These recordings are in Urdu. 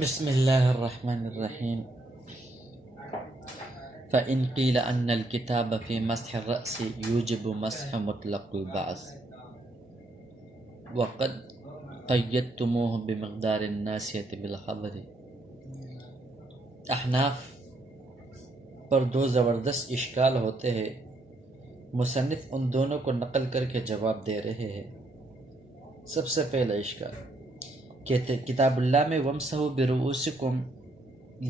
بسم الله الرحمن الرحيم. فإن قيل أن الكتاب في مسح الرأس يوجب مسح مطلق البعض وقد قيدتموه بمقدار الناسية بالخبر. احناف پر دو زبردست اشکال ہوتے ہیں، مصنف ان دونوں کو نقل کر کے جواب دے رہے ہیں۔ سب سے پہلا اشکال کہتے کتاب اللہ میں وَامْسَحُوا بِرُؤُوسِكُمْ،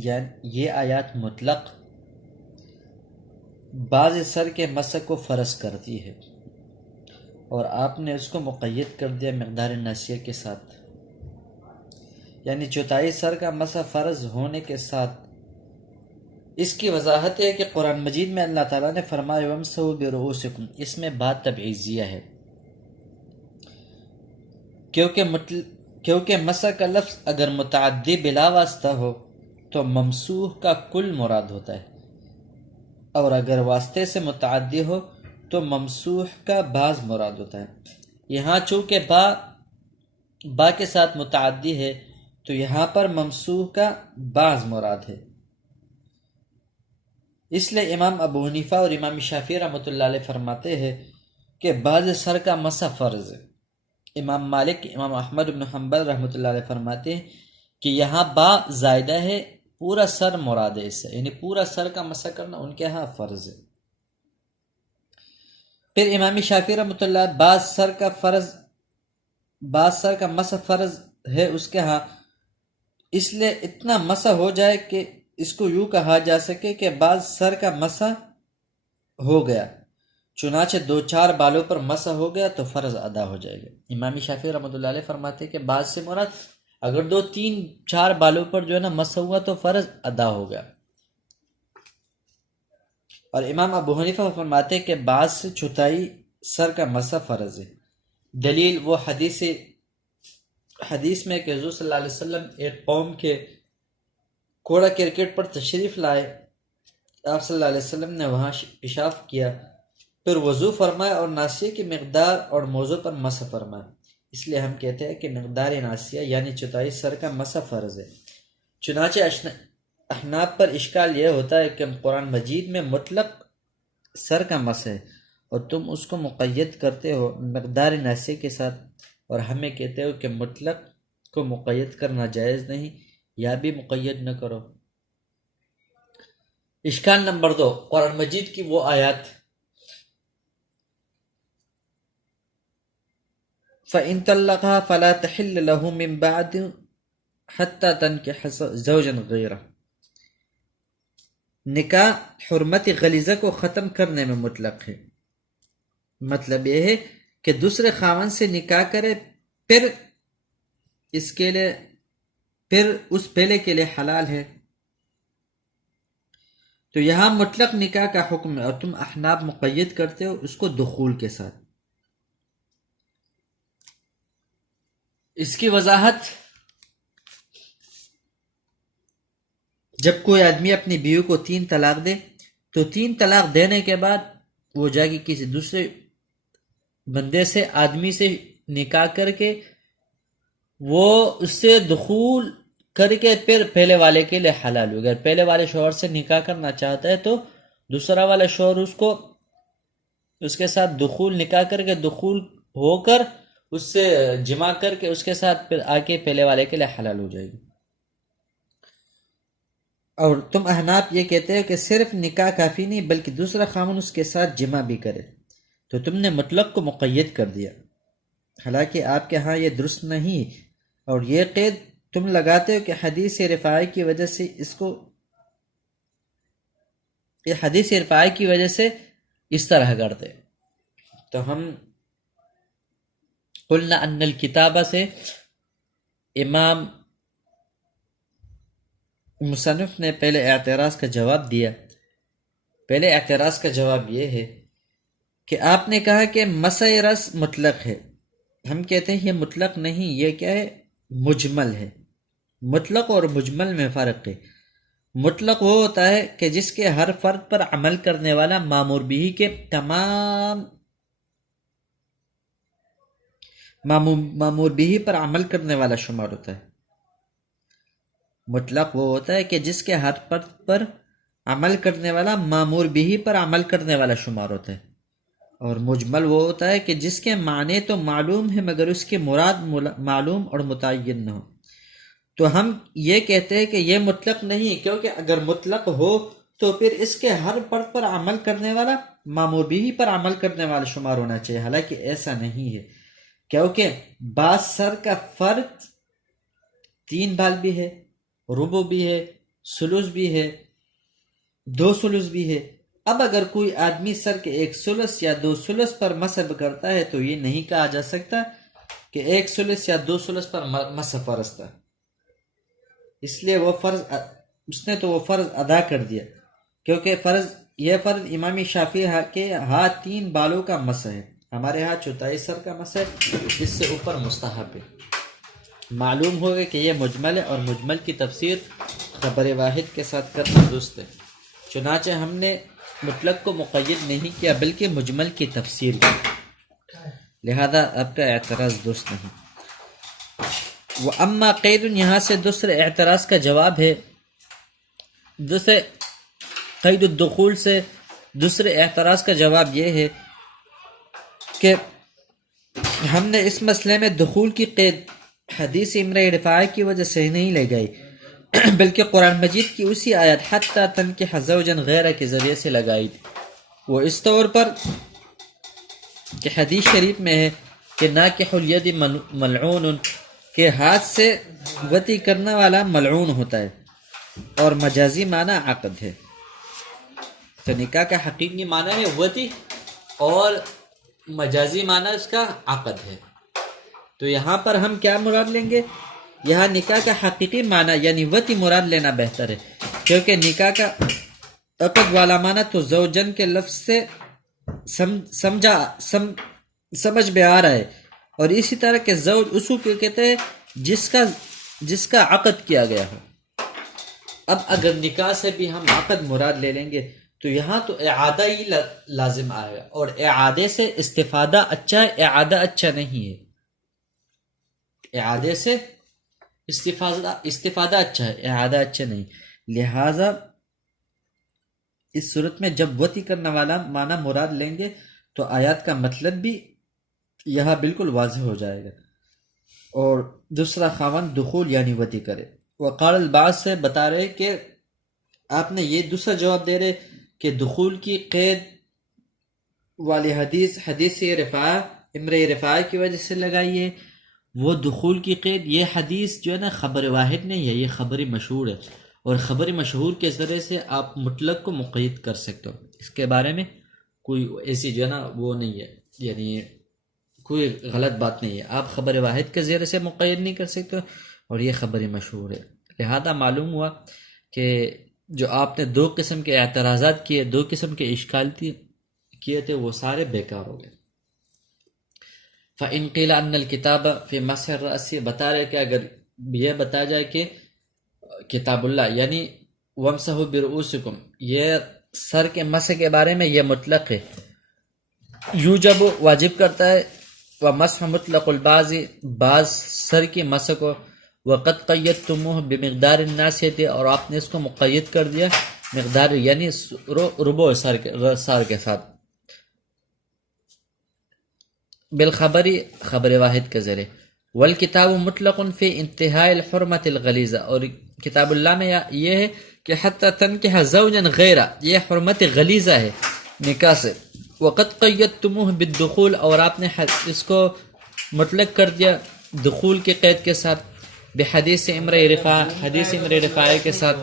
یعنی یہ آیات مطلق بعض سر کے مسح کو فرض کرتی ہے، اور آپ نے اس کو مقید کر دیا مقدار ناسیہ کے ساتھ، یعنی چوتھائی سر کا مسح فرض ہونے کے ساتھ۔ اس کی وضاحت ہے کہ قرآن مجید میں اللہ تعالیٰ نے فرمایا وَامْسَحُوا بِرُؤُوسِكُمْ، اس میں بات تبعیضیہ ہے، کیونکہ مسح کا لفظ اگر متعدی بلا واسطہ ہو تو ممسوح کا کل مراد ہوتا ہے، اور اگر واسطے سے متعدی ہو تو ممسوح کا بعض مراد ہوتا ہے۔ یہاں چونکہ با کے ساتھ متعدی ہے تو یہاں پر ممسوح کا بعض مراد ہے۔ اس لیے امام ابو حنیفہ اور امام شافعی رحمۃ اللہ علیہ فرماتے ہیں کہ بعض سر کا مسح فرض ہے۔ امام مالک، امام احمد بن حنبل رحمۃ اللہ علیہ فرماتے ہیں کہ یہاں با زائدہ ہے، پورا سر مراد ہے اس سے، یعنی پورا سر کا مسح کرنا ان کے ہاں فرض ہے۔ پھر امام شافعی رحمۃ اللہ بعض سر کا مسح فرض ہے اس کے ہاں، اس لیے اتنا مسح ہو جائے کہ اس کو یوں کہا جا سکے کہ بعض سر کا مسح ہو گیا، چنانچہ 2-4 بالوں پر مسح ہو گیا تو فرض ادا ہو جائے گا۔ امام شافعی رحمۃ اللہ علیہ فرماتے ہیں کہ بعض سے مراد اگر 2-3-4 بالوں پر جو ہے نا مسح ہوا تو فرض ادا ہو گیا، اور امام ابو حنیفہ فرماتے ہیں کہ بعض سے چوتھائی سر کا مسح فرض ہے۔ دلیل وہ حدیث میں کہ حضور صلی اللہ علیہ وسلم ایک قوم کے کوڑا کرکٹ پر تشریف لائے، آپ صلی اللہ علیہ وسلم نے وہاں پیشاب کیا، پھر وضو فرمایا اور ناسیہ کی مقدار اور موضوع پر مسح فرمایا۔ اس لیے ہم کہتے ہیں کہ مقدار ناسیہ یعنی چوتھائی سر کا مسح فرض ہے۔ چنانچہ احناف پر اشکال یہ ہوتا ہے کہ قرآن مجید میں مطلق سر کا مسح ہے اور تم اس کو مقید کرتے ہو مقدار ناسیہ کے ساتھ، اور ہمیں کہتے ہو کہ مطلق کو مقید کرنا جائز نہیں، یا بھی مقید نہ کرو۔ اشکال نمبر 2، قرآن مجید کی وہ آیات فَإِن طَلَّقَهَا فَلَا تَحِلُّ لَهُ مِن بَعْدُ حَتَّى تَنكِحَ زَوْجًا غَيْرَهُ، نکاح حرمت غلیظہ کو ختم کرنے میں مطلق ہے۔ مطلب یہ ہے کہ دوسرے خاوند سے نکاح کرے، پھر اس پہلے کے لیے حلال ہے، تو یہاں مطلق نکاح کا حکم ہے، اور تم احناف مقید کرتے ہو اس کو دخول کے ساتھ۔ اس کی وضاحت، جب کوئی آدمی اپنی بیوی کو 3 طلاق دے تو 3 طلاق دینے کے بعد وہ جا کے کسی دوسرے بندے سے، آدمی سے نکاح کر کے وہ اس سے دخول کر کے پھر پہلے والے کے لیے حلال ہو گیا۔ پہلے والے شوہر سے نکاح کرنا چاہتا ہے تو دوسرا والا شوہر اس کے ساتھ نکاح کر کے دخول ہو کر اس سے جمع کر کے اس کے ساتھ پھر آگے پہلے والے کے لیے حلال ہو جائے گی۔ اور تم احناف یہ کہتے ہو کہ صرف نکاح کافی نہیں بلکہ دوسرا خامن اس کے ساتھ جمع بھی کرے، تو تم نے مطلق کو مقید کر دیا، حالانکہ آپ کے ہاں یہ درست نہیں، اور یہ قید تم لگاتے ہو کہ حدیث رفاعی کی وجہ سے اس طرح کرتے۔ تو ہم قلنا ان الکتابہ سے امام مصنف نے پہلے اعتراض کا جواب دیا۔ پہلے اعتراض کا جواب یہ ہے کہ آپ نے کہا کہ مسح رأس مطلق ہے، ہم کہتے ہیں یہ مطلق نہیں، یہ کیا ہے؟ مجمل ہے۔ مطلق اور مجمل میں فرق ہے۔ مطلق وہ ہوتا ہے کہ جس کے ہر فرد پر عمل کرنے والا مامور بھی کے تمام مامور بھی پر عمل کرنے والا شمار ہوتا ہے۔ مطلق وہ ہوتا ہے کہ جس کے ہر فرد پر عمل کرنے والا مامور بھی پر عمل کرنے والا شمار ہوتا ہے، اور مجمل وہ ہوتا ہے کہ جس کے معنی تو معلوم ہے مگر اس کی مراد معلوم اور متعین نہ ہو۔ تو ہم یہ کہتے ہیں کہ یہ مطلق نہیں، کیونکہ اگر مطلق ہو تو پھر اس کے ہر فرد پر عمل کرنے والا مامور بھی پر عمل کرنے والا شمار ہونا چاہیے، حالانکہ ایسا نہیں ہے، کیونکہ بعض سر کا فرد 3 بال بھی ہے، ربع بھی ہے، ثلث بھی ہے، 2 ثلث بھی ہے۔ اب اگر کوئی آدمی سر کے 1 ثلث یا 2 ثلث پر مسح کرتا ہے تو یہ نہیں کہا جا سکتا کہ 1 ثلث یا 2 ثلث پر مسح فرض تھا، اس لیے اس نے تو وہ فرض ادا کر دیا، کیونکہ یہ فرض امام شافعی کے ہاں 3 بالوں کا مسح ہے، ہمارے ہاں 4 سر کا مسح ہے، اس سے اوپر مستحب ہے۔ معلوم ہوگا کہ یہ مجمل ہے، اور مجمل کی تفسیر خبر واحد کے ساتھ کرنا درست ہے، چنانچہ ہم نے مطلق کو مقید نہیں کیا بلکہ مجمل کی تفسیر کی، لہذا آپ کا اعتراض درست نہیں۔ وَأَمَّا قید، یہاں سے دوسرے اعتراض کا جواب ہے، دوسرے قید الدخول سے دوسرے اعتراض کا جواب یہ ہے کہ ہم نے اس مسئلے میں دخول کی قید حدیث امرئ رفاعی کی وجہ سے نہیں لگائی، بلکہ قرآن مجید کی اسی آیت حتی تنکح زوجا غیرہ کے ذریعے سے لگائی تھی۔ وہ اس طور پر کہ حدیث شریف میں ہے کہ ناکح الید ملعون، کہ ہاتھ سے وطی کرنے والا ملعون ہوتا ہے، اور مجازی معنی عقد ہے، تو نکاح کا حقیقی معنی ہے وطی، اور مجازی معنی اس کا عقد ہے۔ تو یہاں پر ہم کیا مراد لیں گے؟ یہاں نکاح کا حقیقی معنی یعنی وطی مراد لینا بہتر ہے، کیونکہ نکاح کا عقد والا معنی تو زوجن کے لفظ سے سمجھ میں آ رہا ہے، اور اسی طرح کہ زوج اسو کو کہتے ہیں جس کا عقد کیا گیا ہو۔ اب اگر نکاح سے بھی ہم عقد مراد لے لیں گے تو یہاں تو اعادہ ہی لازم آئے گا، اور اعادے سے استفادہ اچھا ہے، اعادہ اچھا نہیں ہے، اعادے سے استفادہ اچھا ہے، اعادہ اچھا نہیں، لہذا اس صورت میں جب وطی کرنے والا معنی مراد لیں گے تو آیات کا مطلب بھی یہاں بالکل واضح ہو جائے گا۔ اور دوسرا خاوند دخول یعنی وطی کرے۔ وقال البعض سے بتا رہے کہ آپ نے یہ دوسرا جواب دے رہے کہ دخول کی قید والی حدیث امرئ رفاعی کی وجہ سے لگائی ہے، وہ دخول کی قید، یہ حدیث جو ہے نا خبر واحد نہیں ہے، یہ خبر مشہور ہے، اور خبر مشہور کے ذریعے سے آپ مطلق کو مقید کر سکتے ہو، اس کے بارے میں کوئی ایسی جو ہے نا وہ نہیں ہے، یعنی کوئی غلط بات نہیں ہے، آپ خبر واحد کے ذریعے سے مقید نہیں کر سکتے ہو، اور یہ خبر مشہور ہے، لہذا معلوم ہوا کہ جو آپ نے 2 قسم کے اعتراضات کیے، 2 قسم کے اشکال کیے تھے، وہ سارے بیکار ہو گئے۔ فَإِن قِيلَ أَنَّ الْكِتَابَ فِي مَسْحِ الرَّأْسِ، بتا رہے کہ اگر یہ بتایا جائے کہ کتاب اللہ یعنی وَامْسَحُوا بِرُؤُوسِكُمْ، یہ سر کے مسح کے بارے میں یہ مطلق ہے، یوجب واجب کرتا ہے، وَمَسْحُ مُطْلَقُ الْبَعْضِ، بعض سر کی مسح کو، وَقَدْ قَيَّدْتُمُوهُ بِمِقْدَارِ النَّاسِيَةِ، اور آپ نے اس کو مقید کر دیا مقدار یعنی ربع سر کے ساتھ، بالخبری خبر واحد کے ذریعے، والکتاب مطلق فی انتہاء الحرمت الغلیظہ، اور کتاب اللہ میں یہ ہے کہ حتی تنکح زوجا غیرہ، یہ حرمت غلیظہ ہے نکاح سے، وقد قیدتموہ بالدخول، اور آپ نے اس کو مطلق کر دیا دخول کے قید کے ساتھ، بحدیث امرئ رفاعی کے ساتھ۔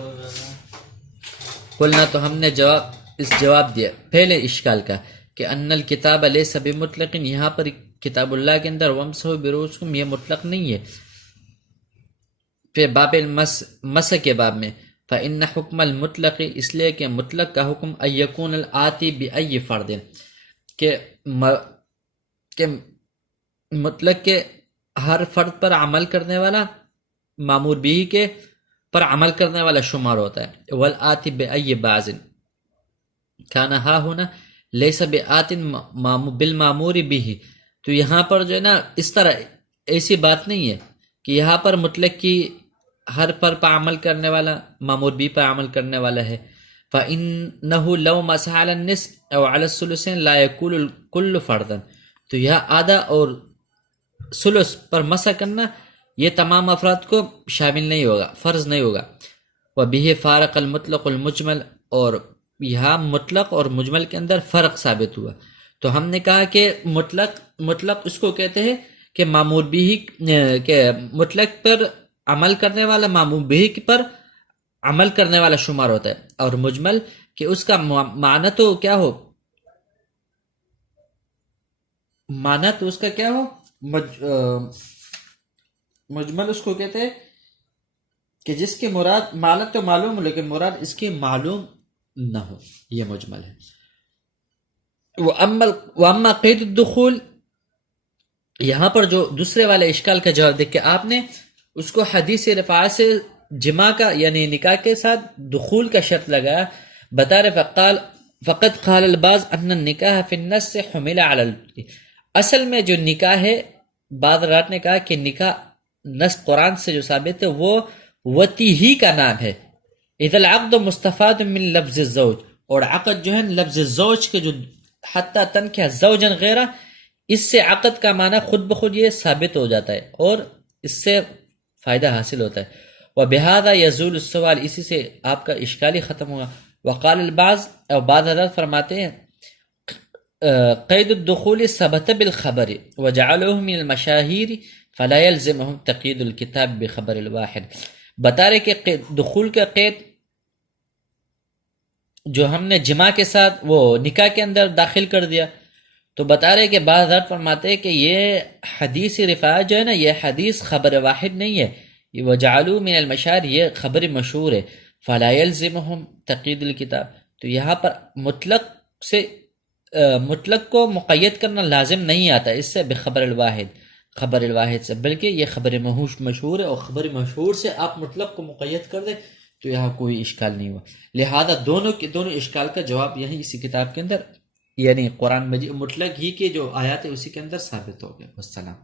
قلنا، تو ہم نے جواب دیا پہلے اشکال کا کہ ان الکتاب لیس بمطلق، یہاں پر کتاب اللہ کے اندر وامسحوا برؤوسکم یہ مطلق نہیں ہے، پھر باب المسح کے باب میں، فإن حکم المطلق، اس لیے کہ مطلق کا حکم ان یکون الآتی بأی فرد، کہ مطلق کے ہر فرد پر عمل کرنے والا مامور بھی کے پر عمل کرنے والا شمار ہوتا ہے، والآتی بأی بعض کان ہا ہونا لیس بآت بالمامور بھی، تو یہاں پر جو ہے نا اس طرح ایسی بات نہیں ہے کہ یہاں پر مطلق کی ہر پر عمل کرنے والا، مامور بھی پر عمل کرنے والا ہے. فَإِنَّهُ لَوْ مَسَحَ عَلَى النِّصْفِ أَوْ عَلَى الثُّلُثَيْنِ لَا يَكُونُ الْكُلُّ فَرْضًا. تو یہ آدھا اور ثلث پر مسح کرنا یہ تمام افراد کو شامل نہیں ہوگا، فرض نہیں ہوگا. وَبِهِ فَارَقَ الْمُطْلَقُ الْمُجْمَلَ، اور یہاں مطلق اور مجمل کے اندر فرق ثابت ہوا. تو ہم نے کہا کہ مطلق اس کو کہتے ہیں کہ مامور بھی کہ مطلق پر عمل کرنے والا مامور بھی پر عمل کرنے والا شمار ہوتا ہے، اور مجمل کہ اس کا معنی تو کیا ہو، معنی تو اس کا کیا ہو، مجمل اس کو کہتے ہیں کہ جس کی مراد معنی تو معلوم ہو لیکن مراد اس کی معلوم نہ ہو، یہ مجمل ہے. وَأَمَّا قید الدخول، یہاں پر جو دوسرے والے اشکال کا جواب دیکھ کے آپ نے اس کو حدیث رفاعہ سے جماع کا یعنی نکاح کے ساتھ دخول کا شرط لگایا. بتا رہے فقط قال البعض ان النکاح فی النص حمل علی اصل میں جو نکاح ہے، بعض حضرات نے کہا کہ نکاح نص قرآن سے جو ثابت ہے وہ وتی ہی کا نام ہے. اذا العقد مستفاد من لفظ الزوج، اور عقد جو ہے لفظ زوج کے جو حتی تنکح زوجا غیرہ، اس سے عقد کا معنی خود بخود یہ ثابت ہو جاتا ہے اور اس سے فائدہ حاصل ہوتا ہے. وبہذا یزول السوال، اسی سے آپ کا اشکالی ختم ہوا. وقال البعض، اور بعض حضرات فرماتے ہیں قید الدخول ثبت بالخبر وجعلوه من المشاہیر فلا يلزمهم تقید الکتاب بخبر الواحد. بتا رہے کہ دخول کا قید جو ہم نے جماع کے ساتھ وہ نکاح کے اندر داخل کر دیا، تو بتا رہے کہ بعض حضرات فرماتے ہیں کہ یہ حدیث رفاعہ جو ہے نا، یہ حدیث خبر واحد نہیں ہے، یہ وجعلوا من المشاہیر یہ خبر مشہور ہے. فلا يلزمهم تقید الکتاب، تو یہاں پر مطلق کو مقید کرنا لازم نہیں آتا اس سے بخبر الواحد، خبر الواحد سے، بلکہ یہ خبر مشہور ہے، اور خبر مشہور سے آپ مطلق کو مقید کر دیں تو یہاں کوئی اشکال نہیں ہوا. لہذا دونوں اشکال کا جواب یہیں اسی کتاب کے اندر یعنی قرآن مجید مطلق ہی کے جو آیات ہے اسی کے اندر ثابت ہو گیا. والسلام.